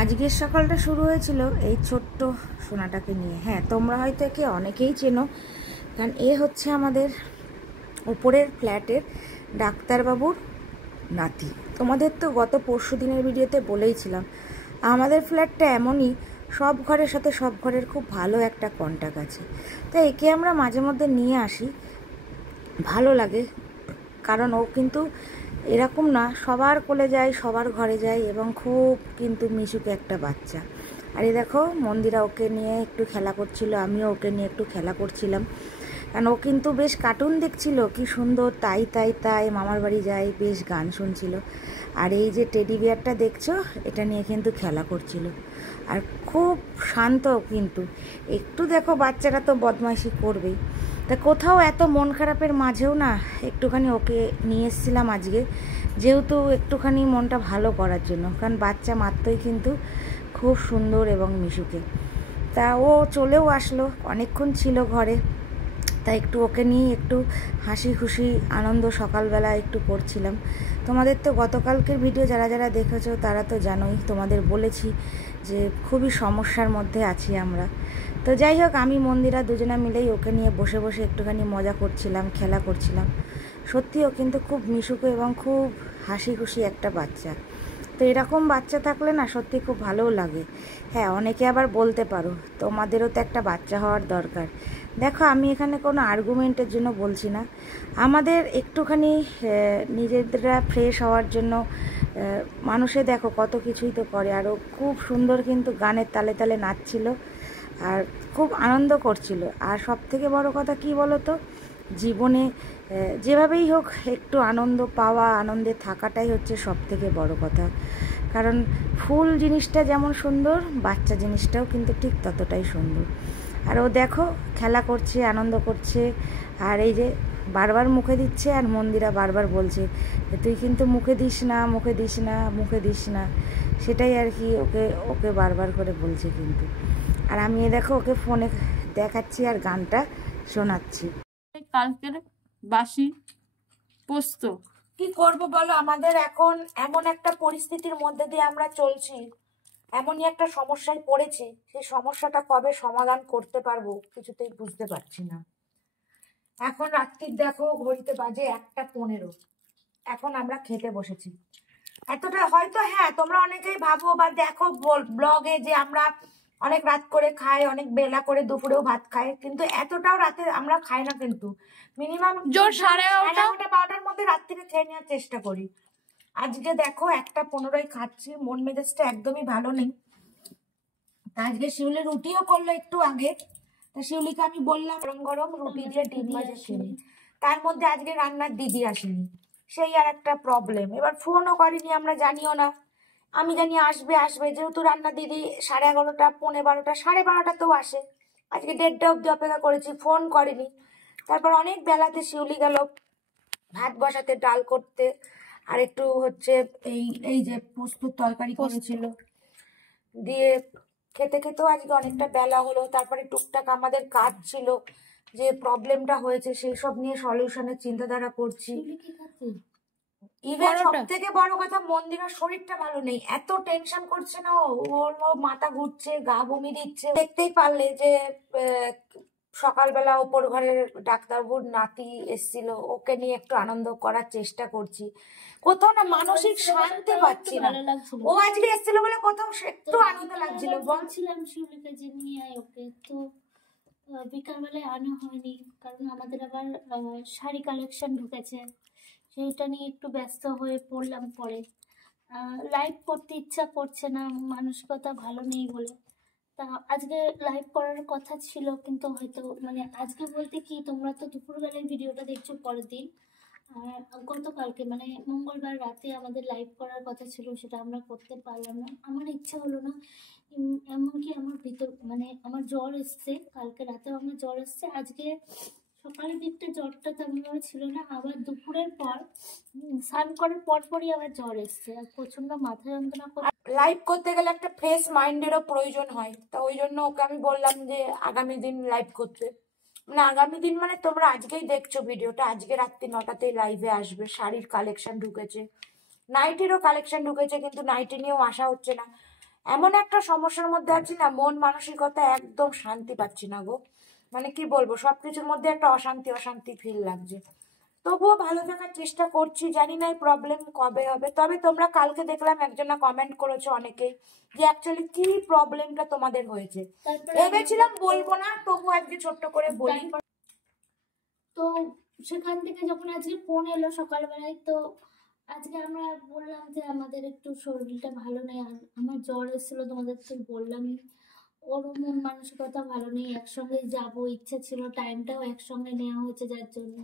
আজকের সকালটা শুরু হয়েছিল এই ছোট্ট সোনাটাকে নিয়ে। হ্যাঁ, তোমরা হয়তো একে অনেকেই চেনো, কারণ এ হচ্ছে আমাদের উপরের ফ্ল্যাটের ডাক্তারবাবুর নাতি। তোমাদের তো গত পরশু দিনের ভিডিওতে বলেইছিলাম আমাদের ফ্ল্যাটটা এমনই, সব ঘরের সাথে সব ঘরের খুব ভালো একটা কন্ট্যাক্ট আছে। তাই একে আমরা মাঝে মধ্যে নিয়ে আসি, ভালো লাগে। কারণ ও কিন্তু এরকম না, সবার কোলে যায়, সবার ঘরে যায় এবং খুব কিন্তু মিশুকে একটা বাচ্চা। আর এই দেখো মন্দিরা ওকে নিয়ে একটু খেলা করছিল, আমিও ওকে নিয়ে একটু খেলা করছিলাম। কারণ ও কিন্তু বেশ কার্টুন দেখছিল, কি সুন্দর তাই তাই তাই মামার বাড়ি যায়, বেশ গান শুনছিল। আর এই যে টেডি বিয়ারটা দেখছো, এটা নিয়ে কিন্তু খেলা করছিল। আর খুব শান্ত কিন্তু, একটু দেখো বাচ্চারা তো বদমাইশি করবেই। তা কোথাও এত মন খারাপের মাঝেও না একটুখানি ওকে নিয়ে এসেছিলাম আজকে, যেহেতু একটুখানি মনটা ভালো করার জন্য। কারণ বাচ্চা মাত্রই কিন্তু খুব সুন্দর এবং মিশুকে। তা ও চলেও আসলো, অনেকক্ষণ ছিল ঘরে, তাই একটু ওকে নিয়ে একটু হাসি খুশি আনন্দ সকালবেলা একটু করছিলাম। তোমাদের তো গতকালকের ভিডিও যারা যারা দেখেছো তারা তো জানোই, তোমাদের বলেছি যে খুবই সমস্যার মধ্যে আছি আমরা। তো যাই হোক, আমি মন্দিরা দুজনে মিলেই ওকে নিয়ে বসে বসে একটুখানি মজা করছিলাম, খেলা করছিলাম। সত্যিও কিন্তু খুব মিশুকে এবং খুব হাসি খুশি একটা বাচ্চা। তো এরকম বাচ্চা থাকলে না সত্যি খুব ভালোও লাগে। হ্যাঁ, অনেকে আবার বলতে পারো তোমাদেরও তো একটা বাচ্চা হওয়ার দরকার। দেখো, আমি এখানে কোনো আর্গুমেন্টের জন্য বলছি না, আমাদের একটুখানি নিজেরা ফ্রেশ হওয়ার জন্য মানুষে দেখো কত কিছুই তো করে। আরও খুব সুন্দর কিন্তু গানের তালে তালে নাচছিল আর খুব আনন্দ করছিল। আর সব থেকে বড় কথা কি বলো তো, জীবনে যেভাবেই হোক একটু আনন্দ পাওয়া, আনন্দে থাকাটাই হচ্ছে সব থেকে বড় কথা। কারণ ফুল জিনিসটা যেমন সুন্দর, বাচ্চা জিনিসটাও কিন্তু ঠিক ততটাই সুন্দর। আর ও দেখো খেলা করছে, আনন্দ করছে। আর এই যে বারবার মুখে দিচ্ছে, আর মন্দিরা বারবার বলছে তুই কিন্তু মুখে দিস না, মুখে দিস না, মুখে দিস না। সেটাই আর কি ওকে ওকে বারবার করে বলছে কিন্তু। আর আমি দেখো ওকে ফোনে দেখাচ্ছি আর গানটা শোনাচ্ছি। কালকের বাসি পোস্ত কি করব বলো, আমাদের এখন এমন একটা পরিস্থিতির মধ্যে দিয়ে আমরা চলছি, এমনই একটা সমস্যায় পড়েছি, সেই সমস্যাটা কবে সমাধান করতে পারবো কিছুতেই বুঝতে পারছি না। এখন রাত্রির দেখো ঘড়িতে বাজে 1:15, এখন আমরা খেতে বসেছি। এতটা হয়তো, হ্যাঁ তোমরা অনেকেই ভাবো বা দেখো ব্লগে যে আমরা অনেক রাত করে খাই, অনেক বেলা করে দুপুরেও ভাত খাই, কিন্তু এতটাও রাতে আমরা খাই না। কিন্তু মিনিমাম জোর 11:30 12টার মধ্যে রাত্রিরে খেয়ে নেওয়ার চেষ্টা করি। আজকে দেখো 1:15 খাচ্ছি, মন মেজাজটা একদমই ভালো নেই। তা আজকে শিউলি রুটিও করলো একটু আগে, তা শিউলিকে আমি বললাম গরম গরম রুটি দিয়ে ডিম ভাজা খেয়ে। তার মধ্যে আজকে রান্নার দিদি আসেনি, সেই আর একটা প্রবলেম। এবার ফোনও করিনি, আমরা জানিও না। আমি জানি আসবে আসবে, যেহেতু রান্নার দিদি 11:30, 11:15, 12:30তেও আসে। আজকে 1:30 অব্দি অপেক্ষা করেছি, ফোন করেনি। তারপর অনেক বেলাতে শিউলি গেল ভাত বসাতে, ডাল করতে, আর একটু হচ্ছে এই এই যে পোস্তর তরকারি করেছিল দিয়ে খেতে খেতেও আজকে অনেকটা বেলা হলো। তারপরে টুকটাক আমাদের কাজ ছিল, যে প্রবলেমটা হয়েছে সেই সব নিয়ে সলিউশনের চিন্তাধারা করছি। ইভেন সব থেকে বড় কথা, মন্দিরের শরীরটা ভালো নেই, এত টেনশন করছে না, ওর মাথা ঘুরছে, গা বমি দিচ্ছে। দেখতেই পারলে যে সকালবেলা ওপর ঘরের ডাক্তারবাবুর নাতি এসেছিল, ওকে নিয়ে একটু আনন্দ করার চেষ্টা করছি। কোথাও না মানসিক শান্তি পাচ্ছি না। ও আজকে এসেছিল বলে কোথাও একটু আনন্দ লাগছিল। বলছিলাম শিউলিকে যে নিয়ে আয় ওকে, তো বিকালবেলায় আনা হয়নি, কারণ আমাদের আবার শাড়ি কালেকশন ঢুকেছে, সেইটা নিয়ে একটু ব্যস্ত হয়ে পড়লাম। পরে লাইভ করতে ইচ্ছা করছে না, মানসিকতা ভালো নেই বলে। তা আজকে লাইভ করার কথা ছিল, কিন্তু হয়তো মানে আজকে বলতে কি, তোমরা তো দুপুরবেলায় ভিডিওটা দেখছো পরের দিন, আর গতকালকে মানে মঙ্গলবার রাতে আমাদের লাইভ করার কথা ছিল, সেটা আমরা করতে পারলাম না। আমার ইচ্ছা হলো না। এমনকি আমার ভিতর মানে আমার জ্বর এসছে, কালকে রাতেও আমার জ্বর এসছে। আজকে সকালের দিকটা জ্বরটা তেমনভাবে ছিল না, আবার দুপুরের পর স্নান করার পরপরই আবার জ্বর এসছে, আর প্রচন্ড মাথা যন্ত্রণা করে। লাইভ করতে গেলে একটা ফ্রেশ মাইন্ডেরও প্রয়োজন হয়, তা ওই জন্য ওকে আমি বললাম যে আগামী দিন লাইভ করতে। মানে আগামী দিন মানে তোমরা আজকেই দেখছো ভিডিওটা, আজকে রাত্রি 9টাতেই লাইভে আসবে। শাড়ির কালেকশন ঢুকেছে, নাইটিরও কালেকশন ঢুকেছে, কিন্তু নাইটি নিয়েও আসা হচ্ছে না। এমন একটা সমস্যার মধ্যে আছি না, মন মানসিকতা একদম শান্তি পাচ্ছি না গো। মানে কি বলবো, সবকিছুর মধ্যে একটা অশান্তি অশান্তি ফিল লাগছে। তবুও ভালো থাকার চেষ্টা করছি, জানি না এই প্রবলেম কবে হবে। তবে তোমরা কালকে দেখলাম একজনা কমেন্ট করেছো অনেকেই, যে অ্যাকচুয়ালি কি প্রবলেমটা তোমাদের হয়েছে। ভেবেছিলাম বলবো না, তবু আজকে ছোট্ট করে বলি। তো সেখান থেকে যখন আজকে ফোন এলো সকালবেলায়, তো আজকে আমরা বললাম যে আমাদের একটু শরীরটা ভালো নেই, আর আমার জ্বর এসেছিল, তোমাদের তো বললামই। ওর মন মানসিকতা ভালো নেই, একসঙ্গে যাব ইচ্ছে ছিল, টাইমটাও একসঙ্গে নেওয়া হয়েছে, যার জন্য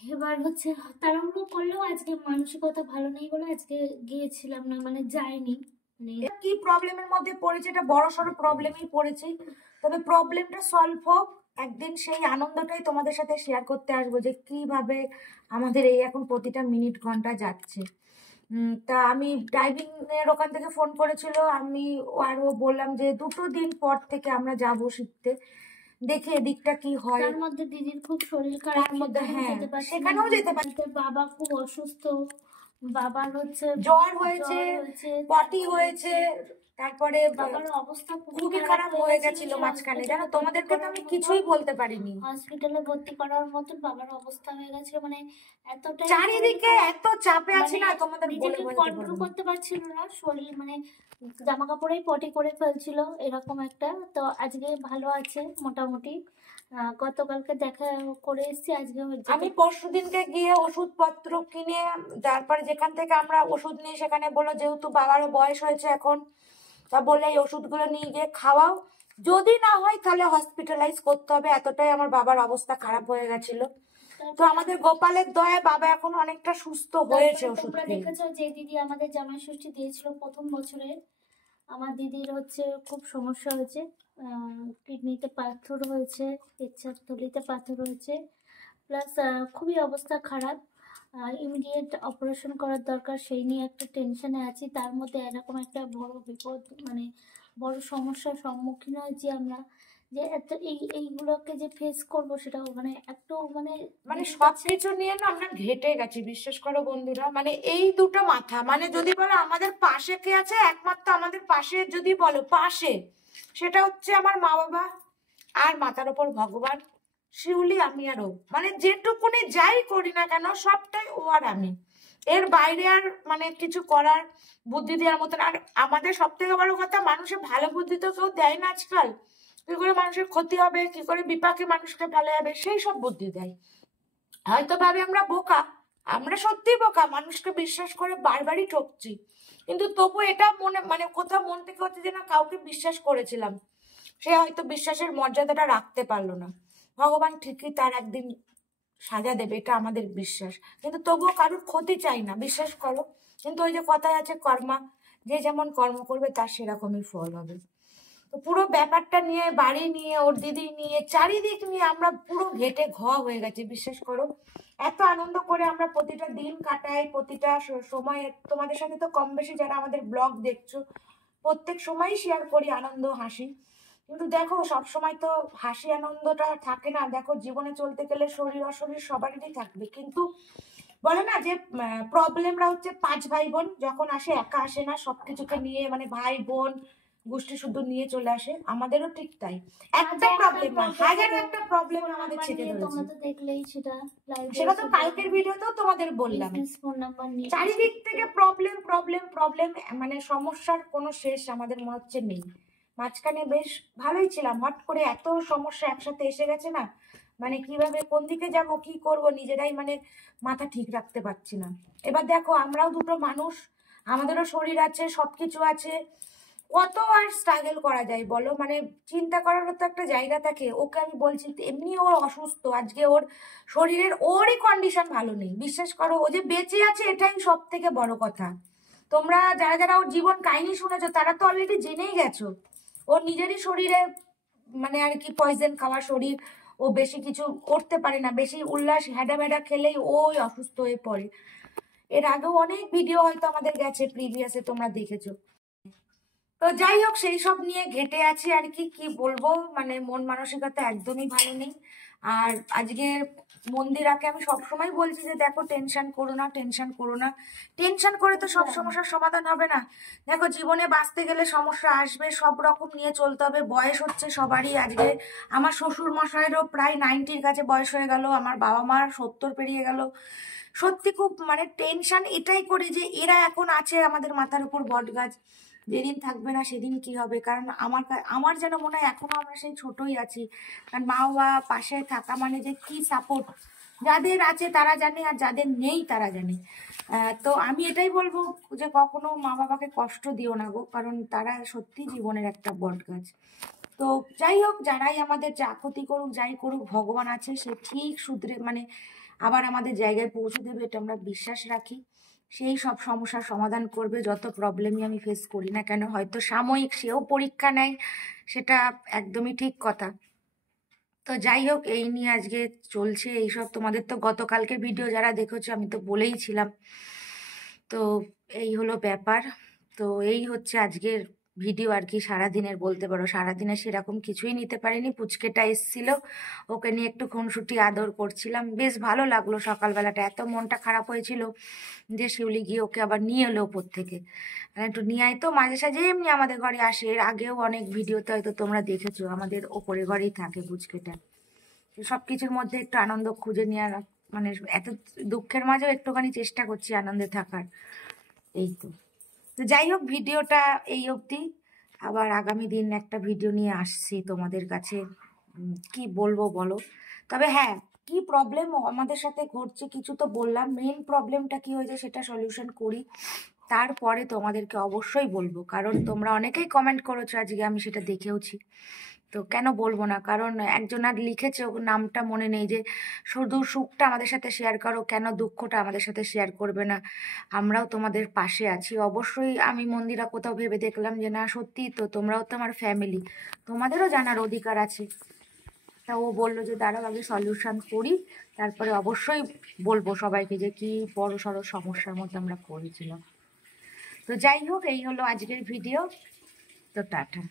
এবার হচ্ছে তাড়াহুড়ো করলেও আজকে মানসিকতা ভালো নেই বলে আজকে গিয়েছিলাম না, মানে যাইনি। মানে কি প্রবলেমের মধ্যে পড়েছে, এটা বড় সড়ো প্রবলেমই পড়েছে। তবে প্রবলেমটা সলভ হোক, একদিন সেই আনন্দটাই তোমাদের সাথে শেয়ার করতে আসবো, যে কিভাবে আমাদের এই এখন প্রতিটা মিনিট ঘন্টা যাচ্ছে। তা আমি ড্রাইভিং এর ওখান থেকে ফোন করেছিল, আমি আর ও বললাম যে 2 দিন পর থেকে আমরা যাব শিখতে, দেখে এদিকটা কি হয়। তার মধ্যে দিদির খুব শরীর খারাপ, তার মধ্যে হ্যাঁ, যেতে পারছি না। সেখানেও যেতে পারি। বাবা খুব অসুস্থ, বাবার হচ্ছে জ্বর হয়েছে, পটি হয়েছে, তারপরে বাবার অবস্থা খুবই খারাপ হয়ে গেছিল মাঝখানে, জানো তোমাদেরকে তো আমি কিছুই বলতে পারিনি। হসপিটালে ভর্তি করার মতো বাবার অবস্থা হয়ে গেছিল, মানে এতটা চারিদিকে এত চাপে আছি না, তোমাদের বলে নিজেকে কন্ট্রোল করতে পারছিল না শরীর, মানে জামা কাপড়েই পটি করে ফেলছিল, এরকম একটা। তো আজকে ভালো আছে মোটামুটি, গতকালকে দেখা করে এসেছি, আজকে আমি পরশুদিনকে গিয়ে ওষুধপত্র কিনে, তারপরে যেখান থেকে আমরা ওষুধ নিই সেখানে বললো যেহেতু বাবারও বয়স হয়েছে এখন, তা বললে এই ওষুধগুলো নিয়ে গিয়ে খাওয়াও, যদি না হয় তাহলে হসপিটালাইজ করতে হবে। এতটাই আমার বাবার অবস্থা খারাপ হয়ে গেছিল। তো আমাদের গোপালের দয়ায় বাবা এখন অনেকটা সুস্থ হয়েছে ওষুধ তোমরা খেয়ে। দেখেছো যে দিদি আমাদের জামাই ষষ্ঠী দিয়েছিল প্রথম বছরে, আমার দিদির হচ্ছে খুব সমস্যা হয়েছে, কিডনিতে পাথর হয়েছে, পেচ্ছাপ থলিতে পাথর হয়েছে, প্লাস খুবই অবস্থা খারাপ, ইমিডিয়েট অপারেশন করার দরকার, সেই নিয়ে একটা টেনশনে আছি। তার মধ্যে এরকম একটা বড় বিপদ, মানে বড় সমস্যার সম্মুখীন হয়েছি আমরা, যে এত এইগুলোকে যে ফেস করব সেটাও মানে একটু মানে সবকিছু নিয়ে না আমরা ঘেটে গেছি, বিশ্বাস করো বন্ধুরা। মানে এই দুটো মাথা, মানে যদি বলো আমাদের পাশে কে আছে, একমাত্র আমাদের পাশে যদি বলো পাশে, সেটা হচ্ছে আমার মা বাবা, আর মাথার ওপর ভগবান, শিউলি, আমি আর ও। মানে যেটুকুনি যাই করি না কেন সবটাই ও আর আমি, এর বাইরে আর মানে কিছু করার বুদ্ধি দেওয়ার মতন। আর আমাদের সব থেকে বড় কথা, মানুষের ভালো বুদ্ধি তো কেউ দেয় না আজকাল, কি করে মানুষের ক্ষতি হবে, কি করে বিপাকে মানুষকে ফেলে যাবে, সেই সব বুদ্ধি দেয়। হয়তো ভাবে আমরা বোকা, আমরা সত্যি বোকা, মানুষকে বিশ্বাস করে বারবারই ঠকছি, কিন্তু তবু এটা মনে মানে কোথাও মন থেকে হচ্ছে যে না, কাউকে বিশ্বাস করেছিলাম, সে হয়তো বিশ্বাসের মর্যাদাটা রাখতে পারলো না, ভগবান ঠিকই তার একদিন সাজা দেবে, এটা আমাদের বিশ্বাস। কিন্তু তবুও কারোর ক্ষতি চাই না, বিশ্বাস করো। কিন্তু ওই যে কথায় আছে কর্মা, যে যেমন কর্ম করবে তার সেরকমই ফল হবে। তো পুরো ব্যাপারটা নিয়ে, বাড়ি নিয়ে, ওর দিদি নিয়ে, চারিদিক নিয়ে আমরা পুরো ঘেটে হয়ে গেছি, বিশ্বাস করো। এত আনন্দ করে আমরা প্রতিটা দিন কাটাই, প্রতিটা সময় তোমাদের সাথে তো কম বেশি যারা আমাদের ব্লগ দেখছো প্রত্যেক সময়ই শেয়ার করি আনন্দ হাসি। কিন্তু দেখো সব সময় তো হাসি আনন্দটা থাকে না, দেখো জীবনে চলতে গেলে শরীর অশরীর সবারই থাকবে, কিন্তু বলে না যে প্রবলেমরা হচ্ছে 5 ভাই বোন যখন আসে, একা আসে না, সবকিছুকে নিয়ে মানে ভাই বোন গোষ্ঠী শুদ্ধ নিয়ে চলে আসে, আমাদেরও ঠিক তাই। একটা প্রবলেম না, হাজার একটা প্রবলেম আমাদের ছেড়ে ধরেছে। তোমরা তো দেখলেই সেটা, সেটা তো কালকের ভিডিওতেও তোমাদের বললাম, ফোন নাম্বার নিয়ে চারিদিক থেকে প্রবলেম প্রবলেম প্রবলেম, মানে সমস্যার কোনো শেষ আমাদের মনে হচ্ছে নেই। মাঝখানে বেশ ভালোই ছিলাম, হট করে এত সমস্যা একসাথে এসে গেছে না, মানে কিভাবে কোন দিকে যাব, কি করব, নিজেরাই মানে মাথা ঠিক রাখতে পারছি না। এবার দেখো আমরাও দুটো মানুষ, আমাদেরও শরীর আছে, সবকিছু আছে, কত আর স্ট্রাগল করা যায় বলো। মানে চিন্তা করারও তো একটা জায়গা থাকে। ওকে আমি বলছি এমনি ও অসুস্থ, আজকে ওর শরীরের ওরই কন্ডিশন ভালো নেই, বিশ্বাস করো। ও যে বেঁচে আছে এটাই সব থেকে বড় কথা। তোমরা যারা যারা ওর জীবন কাহিনী শুনেছো তারা তো অলরেডি জেনেই গেছো, ওর নিজেরই শরীরে মানে আর কি পয়জন খাওয়া শরীর, ও বেশি কিছু করতে পারে না, বেশি উল্লাস হ্যাডা ম্যাডা খেলেই ওই অসুস্থ হয়ে পড়ে। এর আগেও অনেক ভিডিও হয়তো আমাদের গেছে প্রিভিয়াসে, তোমরা দেখেছো। তো যাই হোক, সেই সব নিয়ে ঘেটে আছি আর কি, কি বলবো, মানে মন মানসিকতা একদমই ভালো নেই। আর আজকে মন্দিরাকে আমি সবসময় বলছি যে দেখো টেনশন করো না, টেনশন করো না। টেনশন করে তো সব সমস্যার সমাধান হবে না। দেখো জীবনে বাঁচতে গেলে সমস্যা আসবে, সব রকম নিয়ে চলতে হবে। বয়স হচ্ছে সবারই। আজকে আমার শ্বশুর মশাইয়েরও প্রায় 90-র কাছে বয়স হয়ে গেল, আমার বাবা মার 70 পেরিয়ে গেল। সত্যি খুব মানে টেনশন এটাই করি যে এরা এখন আছে আমাদের মাথার উপর বট গাছ, যেদিন থাকবে না সেদিন কি হবে। কারণ আমার যেন মনে হয় এখনো আমরা সেই ছোটই আছি। কারণ মা বাবা পাশে থাকা মানে যে কি সাপোর্ট, যাদের আছে তারা জানে আর যাদের নেই তারা জানে। তো আমি এটাই বলবো যে কখনো মা বাবাকে কষ্ট দিও না গো, কারণ তারা সত্যি জীবনের একটা বট গাছ। তো যাই হোক, যারাই আমাদের যা ক্ষতি করুক যাই করুক, ভগবান আছে, সে ঠিক শুধরে মানে আবার আমাদের জায়গায় পৌঁছে দেবে, এটা আমরা বিশ্বাস রাখি। সেই সব সমস্যার সমাধান করবে। যত প্রবলেমই আমি ফেস করি না কেন, হয়তো সাময়িক, সেও পরীক্ষা নেয়, সেটা একদমই ঠিক কথা। তো যাই হোক, এই নিয়ে আজকে চলছে এইসব। তোমাদের তো গতকালকে ভিডিও যারা দেখেছো আমি তো বলেই ছিলাম। তো এই হলো ব্যাপার। তো এই হচ্ছে আজকের ভিডিও আর কি, সারাদিনের বলতে পারো। সারাদিনে সেরকম কিছুই নিতে পারিনি। পুচকেটা এসেছিল, ওকে নিয়ে একটু খুনসুটি আদর করছিলাম, বেশ ভালো লাগলো। সকালবেলাটা এত মনটা খারাপ হয়েছিল যে শিউলি গিয়ে ওকে আবার নিয়ে এলো ওপর থেকে। একটু নিয়ে আয় তো, মাঝে সাঝে এমনি আমাদের ঘরে আসে। এর আগেও অনেক ভিডিওতে হয়তো তোমরা দেখেছো, আমাদের ওপরের ঘরেই থাকে পুচকেটা। সব কিছুর মধ্যে একটু আনন্দ খুঁজে নেওয়ার, মানে এত দুঃখের মাঝেও একটুখানি চেষ্টা করছি আনন্দে থাকার। এই তো। তো যাই হোক, ভিডিওটা এই অবধি। আবার আগামী দিন একটা ভিডিও নিয়ে আসছি তোমাদের কাছে। কি বলবো বলো। তবে হ্যাঁ, কি প্রবলেম আমাদের সাথে ঘটছে কিছু তো বললাম। মেইন প্রবলেমটা কি হয়েছে সেটা সলিউশন করি, তারপরে তোমাদেরকে অবশ্যই বলবো। কারণ তোমরা অনেকেই কমেন্ট করেছো আজকে, আমি সেটা দেখেওছি। তো কেন বলবো না, কারণ একজন আর লিখেছে, ওর নামটা মনে নেই, যে শুধু সুখটা আমাদের সাথে শেয়ার করো, কেন দুঃখটা আমাদের সাথে শেয়ার করবে না, আমরাও তোমাদের পাশে আছি। অবশ্যই আমি মন্দিরা কোথাও ভেবে দেখলাম যে না সত্যি তো, তোমরাও তো আমার ফ্যামিলি, তোমাদেরও জানার অধিকার আছে। তা ও বললো যে দাঁড়াও আগে সলিউশন করি, তারপরে অবশ্যই বলবো সবাইকে যে কি বড় সড়ো সমস্যার মধ্যে আমরা পড়েছিলাম। তো যাই হোক, এই হলো আজকের ভিডিও। তো টাটা।